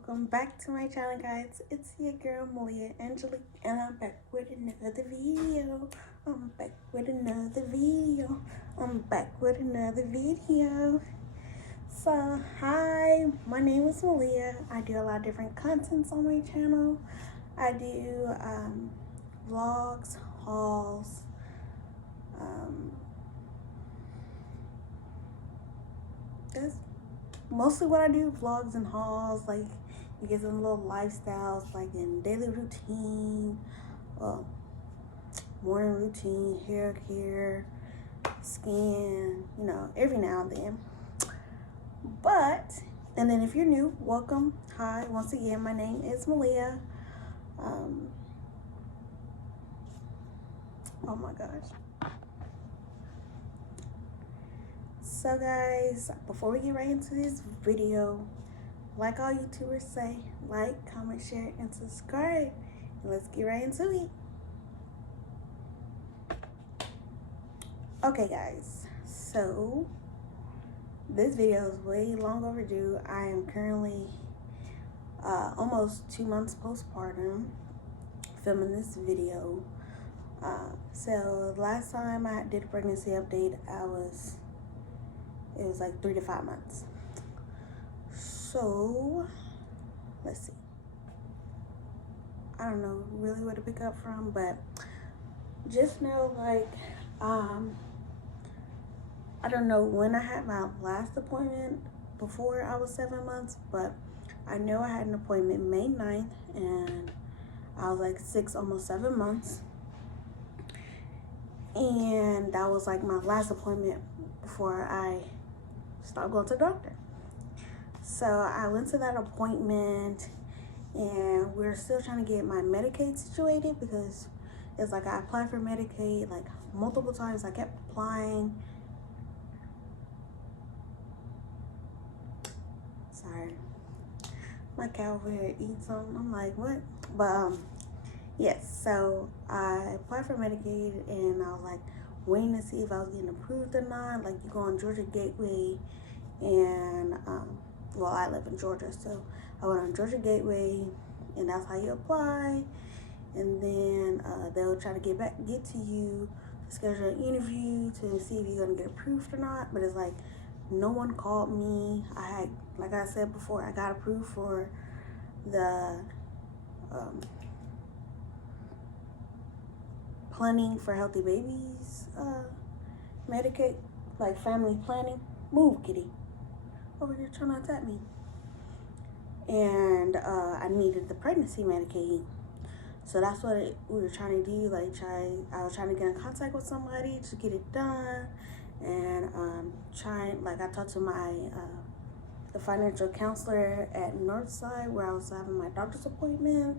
welcome back to my channel, guys. It's your girl Malia.Angelic, and I'm back with another video. I'm back with another video. So, hi, my name is Malia. I do a lot of different contents on my channel. I do vlogs, hauls, that's mostly what I do, vlogs and hauls. Like, you get some little lifestyles, like in daily routine, well, morning routine, hair care, skin, every now and then. And then if you're new, welcome. Hi, once again, my name is Malia. Oh my gosh. So guys, before we get right into this video, like all YouTubers say, like, comment, share, and subscribe. And let's get right into it. Okay guys, so this video is way long overdue. I am currently almost 2 months postpartum filming this video. So last time I did a pregnancy update, it was like 3 to 5 months. So let's see. I don't know really where to pick up from, but just know, like, I don't know when I had my last appointment before I was 7 months, but I know I had an appointment May 9th, and I was like 6, almost 7 months. And that was like my last appointment before I stopped going to the doctor. So I went to that appointment, and we're still trying to get my Medicaid situated, because it's like I applied for Medicaid like multiple times. I kept applying. Sorry, my cat over here eating something. I'm like, what? But yes, so I applied for Medicaid, and I was like waiting to see if I was getting approved or not. Like, you go on Georgia Gateway, and well, I live in Georgia, so I went on Georgia Gateway, and that's how you apply. And then they'll try to get to you to schedule an interview to see if you're gonna get approved or not. But it's like no one called me. Like I said before, I got approved for the Planning for Healthy Babies Medicaid, like family planning. Move, kitty. Over here trying to attack me. And I needed the pregnancy Medicaid. So that's what we were trying to do. I was trying to get in contact with somebody to get it done. And I talked to the financial counselor at Northside, where I was having my doctor's appointment.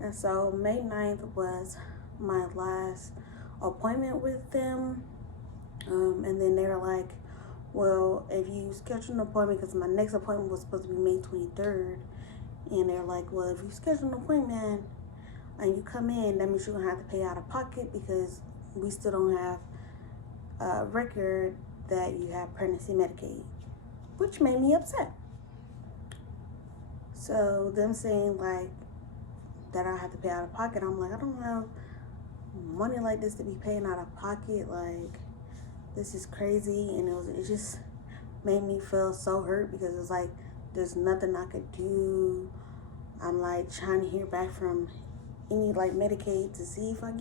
And so May 9th was my last appointment with them. And then they were like, well, if you schedule an appointment, because my next appointment was supposed to be May 23rd. And they're like, well, if you schedule an appointment and you come in, that means you're going to have to pay out of pocket, because we still don't have a record that you have pregnancy Medicaid, which made me upset. So them saying like that I have to pay out of pocket, I'm like, I don't have money like this to be paying out of pocket. Like, this is crazy. And it just made me feel so hurt, because it's like there's nothing I could do. I'm like trying to hear back from any like Medicaid to see if I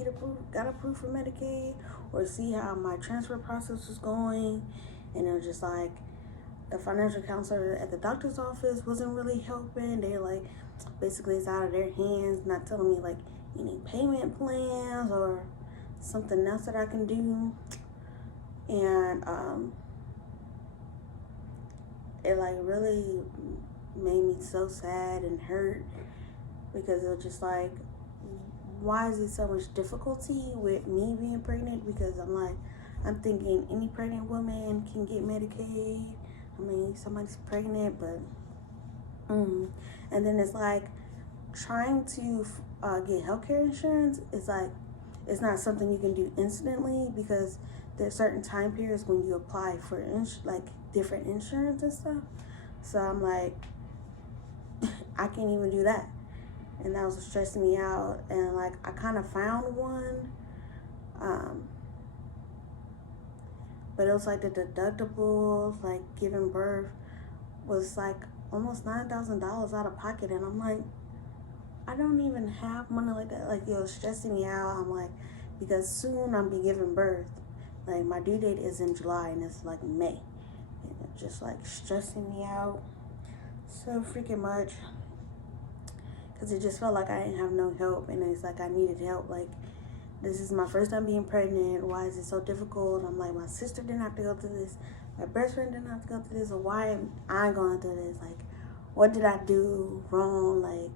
got approved for Medicaid, or see how my transfer process was going. And it was just like the financial counselor at the doctor's office wasn't really helping. They're like, basically it's out of their hands, not telling me like any payment plans or something else that I can do. And it like really made me so sad and hurt, because it was just like, why is it so much difficulty with me being pregnant? Because I'm thinking any pregnant woman can get Medicaid. I mean, somebody's pregnant, but and then it's like trying to get healthcare insurance is like, it's not something you can do instantly, because there's certain time periods when you apply for like different insurance and stuff. So I'm like, I can't even do that. And that was stressing me out. And like I kind of found one, but it was like the deductibles, like giving birth, was like almost $9,000 out of pocket. And I'm like, I don't even have money like that. Like, it was stressing me out. I'm like, because soon I'm be giving birth. Like, my due date is in July and it's like May. And it's just like stressing me out so freaking much. Because it just felt like I didn't have no help. And it's like I needed help. Like, this is my first time being pregnant. Why is it so difficult? I'm like, my sister didn't have to go through this. My best friend didn't have to go through this. So why am I going through this? Like, what did I do wrong? Like,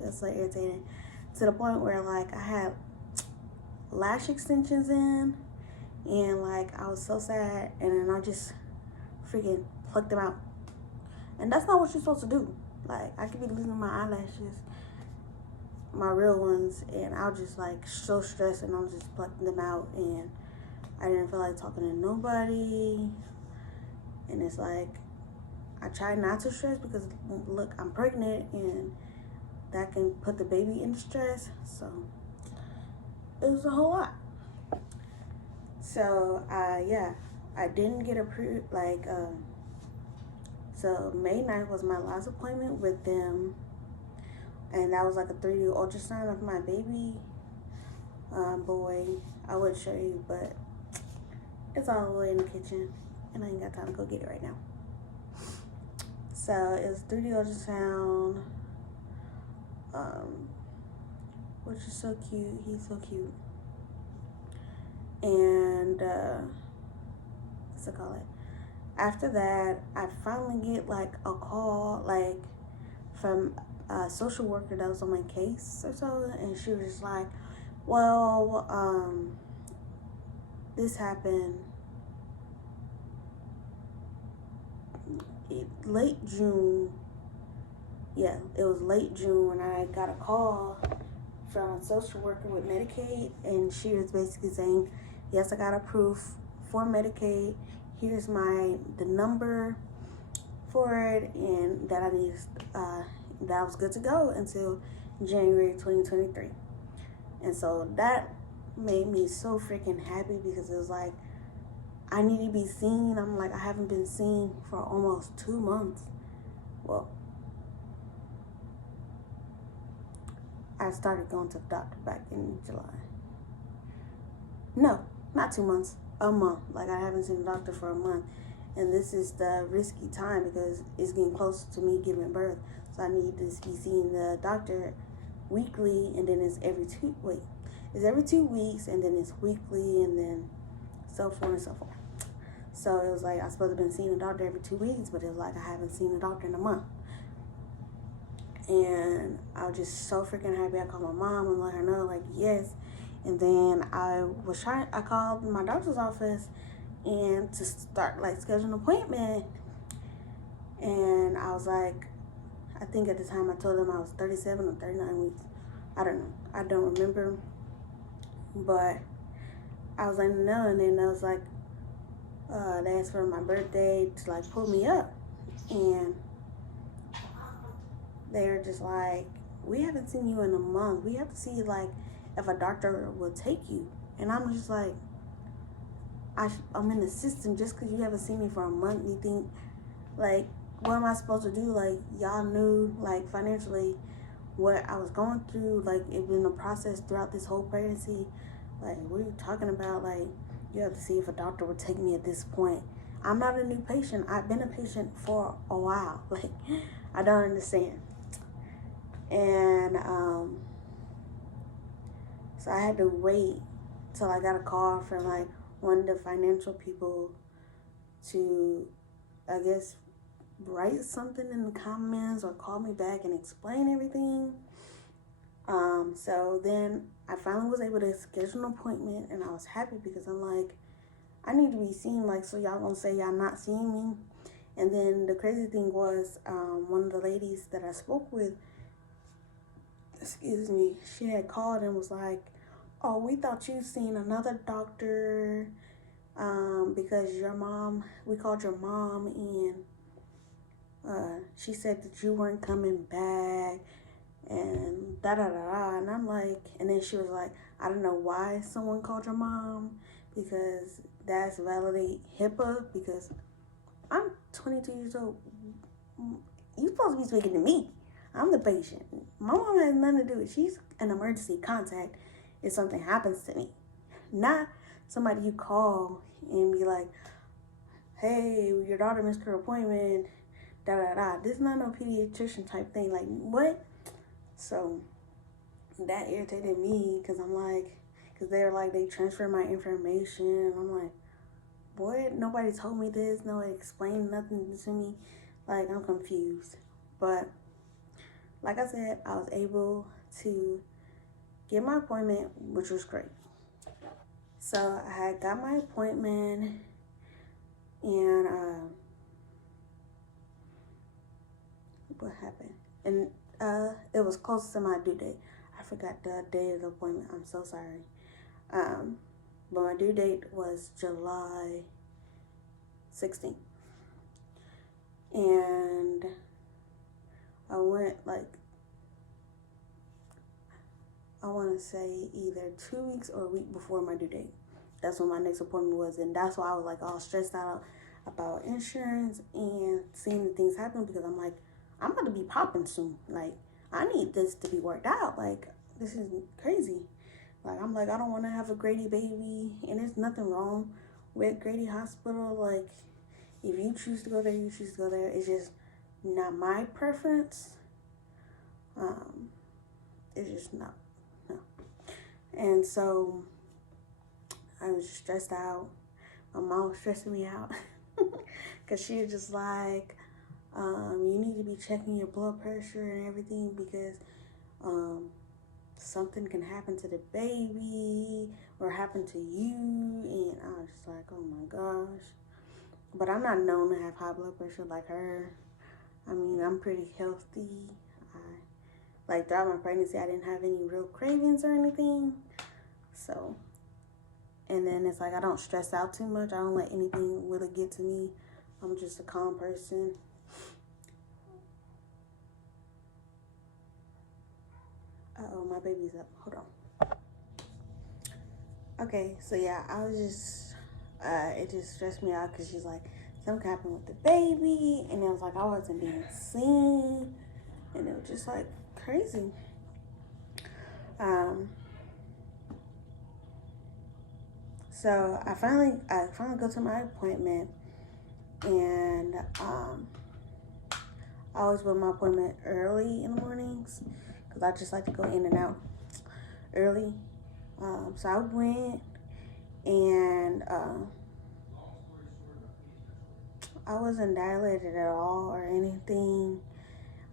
it's like irritating. To the point where like I had lash extensions in, and like I was so sad, and then I just freaking plucked them out. And that's not what you're supposed to do. Like, I could be losing my eyelashes, my real ones, and I was just like so stressed, and I was just plucking them out, and I didn't feel like talking to nobody. And it's like, I try not to stress because look, I'm pregnant, and that can put the baby in stress. So it was a whole lot. So yeah, I didn't get approved. Like, so May 9th was my last appointment with them, and that was like a 3D ultrasound of my baby boy. I would show you, but it's all the way in the kitchen, and I ain't got time to go get it right now. So it was 3D ultrasound, which is so cute. He's so cute. And what's it called? After that, I finally get like a call, like from a social worker that was on my case or so, and she was just like, well, this happened late June. Yeah, it was late June when I got a call from a social worker with Medicaid, and she was basically saying, yes, I got approved for Medicaid. Here's the number for it, and that I need that I was good to go until January 2023. And so that made me so freaking happy, because it was like, I need to be seen. I'm like, I haven't been seen for almost 2 months. Well, I started going to the doctor back in July. No, not 2 months, a month. Like, I haven't seen the doctor for a month. And this is the risky time because it's getting close to me giving birth. So I need to be seeing the doctor weekly, and then it's every 2 weeks, and then it's weekly, and then so forth and so forth. So it was like, I was supposed to have been seeing the doctor every 2 weeks, but it was like, I haven't seen the doctor in a month. And I was just so freaking happy. I called my mom and let her know, like, yes. And then I called my doctor's office and to start, like, schedule an appointment. And I was like, I think at the time I told them I was 37 or 39 weeks. I don't know. I don't remember. But I was like, no. And then I was like, they asked for my birthday to, like, pull me up. And they were just like, we haven't seen you in a month. We have to see, like, if a doctor will take you. And I'm just like, I'm in the system. Just because you haven't seen me for a month, you think, like, what am I supposed to do? Like, y'all knew, like, financially what I was going through. Like, it been a process throughout this whole pregnancy. Like, what are you talking about? Like, you have to see if a doctor would take me at this point. I'm not a new patient. I've been a patient for a while. Like, I don't understand. And so I had to wait till I got a call from, like, one of the financial people to, I guess, write something in the comments or call me back and explain everything. So then I finally was able to schedule an appointment, and I was happy because I'm like, I need to be seen. Like, so y'all gonna say y'all not seeing me? And then the crazy thing was, one of the ladies that I spoke with, she had called and was like, oh, we thought you'd seen another doctor, because we called your mom, and she said that you weren't coming back and da da da da. And I'm like, and then she was like, I don't know why someone called your mom because that's validate HIPAA because I'm 22 years old. You're supposed to be speaking to me. I'm the patient. My mom has nothing to do with it. She's an emergency contact if something happens to me. Not somebody you call and be like, hey, your daughter missed her appointment, da da da. This is not no pediatrician type thing. Like, what? So that irritated me because I'm like, because they're like, they transfer my information. And I'm like, what? Nobody told me this. Nobody explained nothing to me. Like, I'm confused. But like I said, I was able to get my appointment, which was great. So I had got my appointment, and what happened? And it was close to my due date. I forgot the date of the appointment. I'm so sorry. But my due date was July 16th. And I went I want to say either 2 weeks or a week before my due date. That's when my next appointment was. And that's why I was like all stressed out about insurance and seeing the things happen because I'm like, I'm about to be popping soon. Like, I need this to be worked out. Like, this is crazy. Like, I'm like, I don't want to have a Grady baby. And there's nothing wrong with Grady Hospital. Like, if you choose to go there, you choose to go there. It's just not my preference. It's just not. No. And so I was stressed out. My mom was stressing me out because she was just like, you need to be checking your blood pressure and everything because something can happen to the baby or happen to you. And I was just like, oh my gosh. But I'm not known to have high blood pressure like her. I mean, I'm pretty healthy. Like throughout my pregnancy, I didn't have any real cravings or anything. So, and then it's like I don't stress out too much. I don't let anything really get to me. I'm just a calm person. Uh-oh, my baby's up. Hold on. Okay, so yeah, I was just, it just stressed me out because she's like, something happened with the baby. And it was like I wasn't being seen. And it was just like crazy. So I finally go to my appointment, and I always book my appointment early in the mornings because I just like to go in and out early. So I went, and I wasn't dilated at all or anything.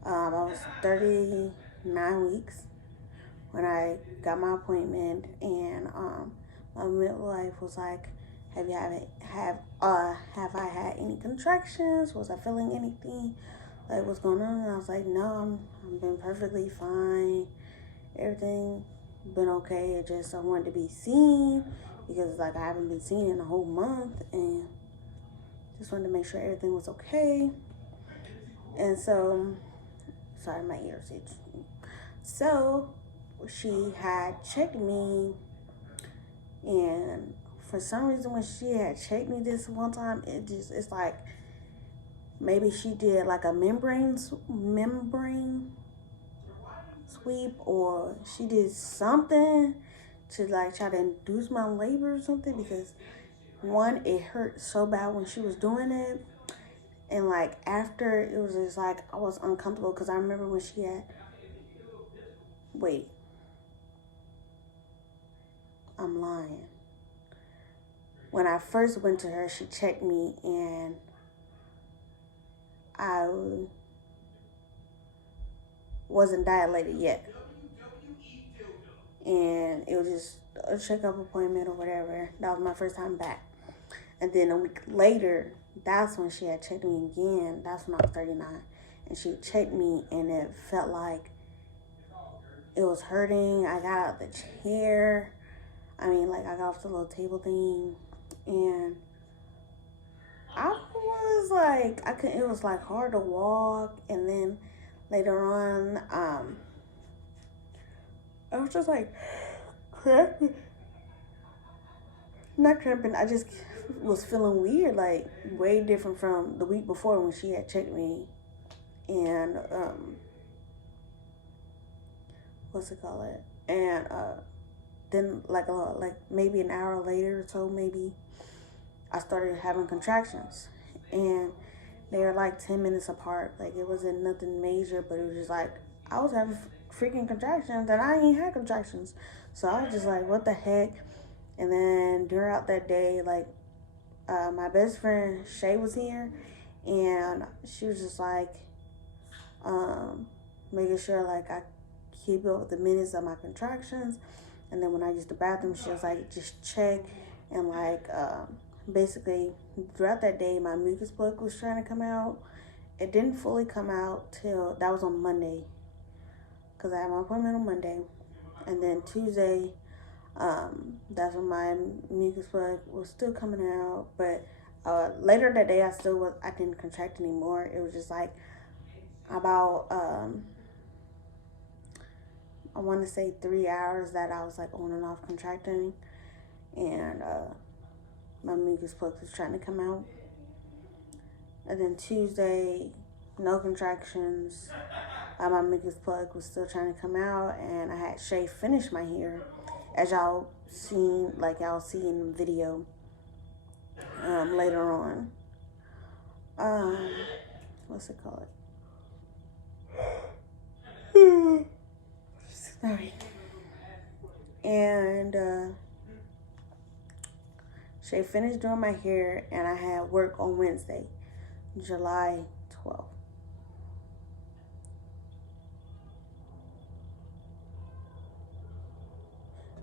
I was 39 weeks when I got my appointment, and my midwife was like, have I had any contractions? Was I feeling anything? Like, what's going on? And I was like, no, I've been perfectly fine. Everything been okay. It just I wanted to be seen because like I haven't been seen in a whole month, and just wanted to make sure everything was okay. And so, sorry, my ears itch. So she had checked me, and for some reason when she had checked me this one time, it's like maybe she did like a membrane sweep, or she did something to like try to induce my labor or something, because one, it hurt so bad when she was doing it, and like after, it was just like I was uncomfortable because I remember when she had, wait, I'm lying. When I first went to her, she checked me, and I wasn't dilated yet. And it was just a checkup appointment or whatever. That was my first time back. And then a week later, that's when she had checked me again. That's when I was 39. And she checked me, and it felt like it was hurting. I got out of the chair. I got off the little table thing. And I was like, it was like hard to walk. And then later on, I was just like cramping. Not cramping, I just was feeling weird, like way different from the week before when she had checked me. And, what's it called? And, then like maybe an hour later or so, maybe I started having contractions, and they were like 10 minutes apart. Like it wasn't nothing major, but it was just like I was having freaking contractions, and I ain't had contractions. So I was just like, what the heck? And then throughout that day, like my best friend Shay was here, and she was just like making sure like I keep up with the minutes of my contractions. And then when I use the bathroom, she was like, just check. And like basically throughout that day, my mucus plug was trying to come out. It didn't fully come out till that was on Monday, because I had my appointment on Monday. And then Tuesday, that's when my mucus plug was still coming out. But later that day, I didn't contract anymore. It was just like about I want to say 3 hours that I was like on and off contracting, and my mucus plug was trying to come out. And then Tuesday, no contractions. My mucus plug was still trying to come out, and I had Shay finish my hair, as y'all see in the video later on. What's it called? Sorry. And Shay finished doing my hair, and I had work on Wednesday, July 12th.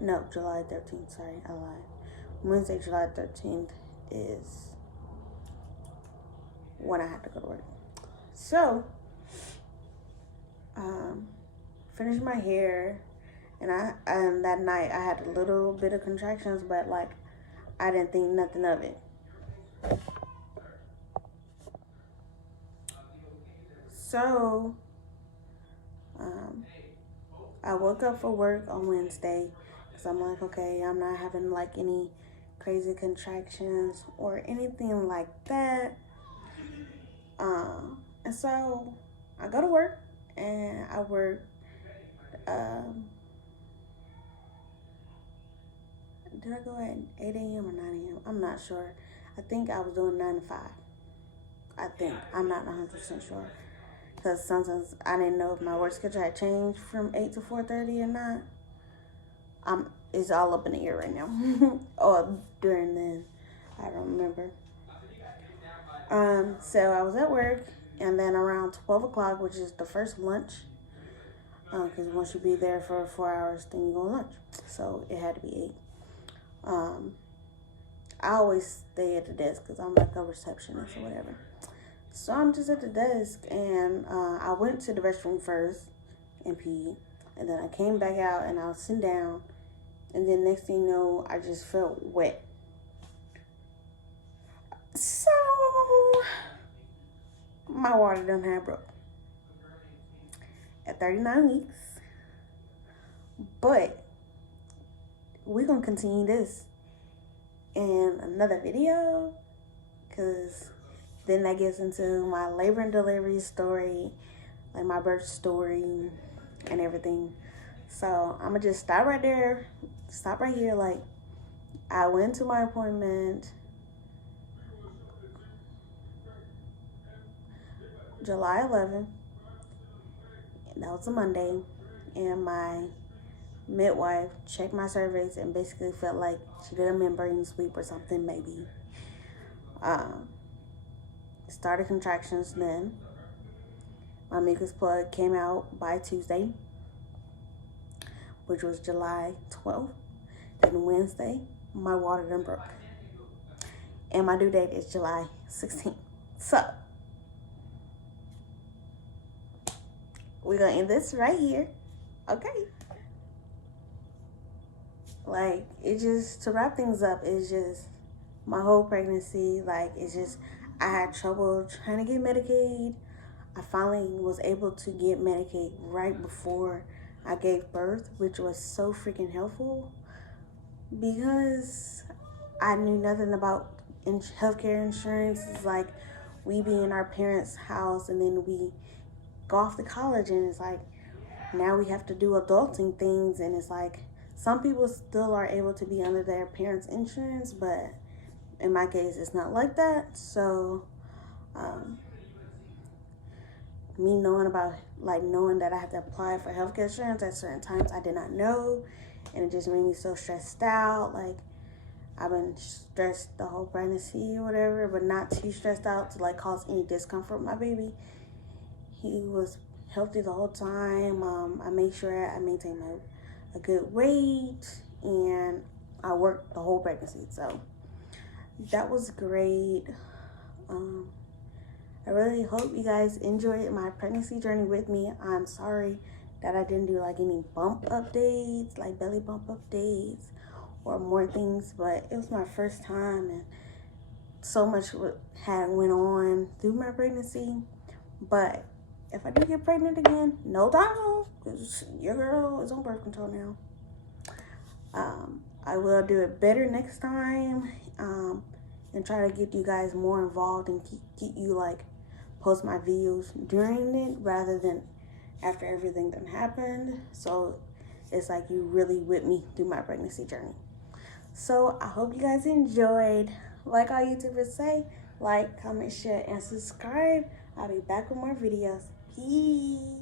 No, July 13th. Sorry, I lied. Wednesday, July 13th is when I had to go to work. So, finished my hair, and that night I had a little bit of contractions, but like I didn't think nothing of it. So, I woke up for work on Wednesday, because I'm like, okay, I'm not having like any crazy contractions or anything like that. And so I go to work, and I work. Did I go at 8 a.m. or 9 a.m.? I'm not sure. I think I was doing 9 to 5. I think. I'm not 100% sure. Because sometimes I didn't know if my work schedule had changed from 8 to 4:30 or not. It's all up in the air right now. Or during then. I don't remember. So I was at work, and then around 12 o'clock, which is the first lunch, because once you be there for 4 hours, then you go on lunch. So it had to be 8. I always stay at the desk because I'm like a receptionist or whatever. So I'm just at the desk, and I went to the restroom first and peed, and then I came back out, and I was sitting down, and then next thing you know, I just felt wet. So my water done had broke at 39 weeks, but we're gonna continue this in another video, because then that gets into my labor and delivery story, like my birth story and everything. So I'm gonna just stop right there, stop right here. Like, I went to my appointment July 11th. That was a Monday, and my midwife checked my cervix and basically felt like she did a membrane sweep or something, maybe. Started contractions then. My mucus plug came out by Tuesday, which was July 12th. And Wednesday, my water done broke. And my due date is July 16th. So, we're going to end this right here. Okay. Like, it just, to wrap things up, it's just my whole pregnancy. Like, it's just, I had trouble trying to get Medicaid. I finally was able to get Medicaid right before I gave birth, which was so freaking helpful because I knew nothing about healthcare insurance. It's like we be in our parents' house and then we go off to college, and it's like now we have to do adulting things, and it's like some people still are able to be under their parents' insurance, but in my case, it's not like that. So, um, me knowing that I have to apply for healthcare insurance at certain times, I did not know, and it just made me so stressed out. Like I've been stressed the whole pregnancy or whatever, but not too stressed out to like cause any discomfort with my baby. He was healthy the whole time. I made sure I maintained a good weight, and I worked the whole pregnancy. So that was great. Um, I really hope you guys enjoyed my pregnancy journey with me. I'm sorry that I didn't do like any bump updates, like belly bump updates or more things, but it was my first time and so much had went on through my pregnancy. But if I do get pregnant again, no doubt, because your girl is on birth control now. I will do it better next time, and try to get you guys more involved and get you like post my videos during it rather than after everything that happened. So it's like you really with me through my pregnancy journey. So I hope you guys enjoyed. Like all YouTubers say, like, comment, share, and subscribe. I'll be back with more videos. Peace.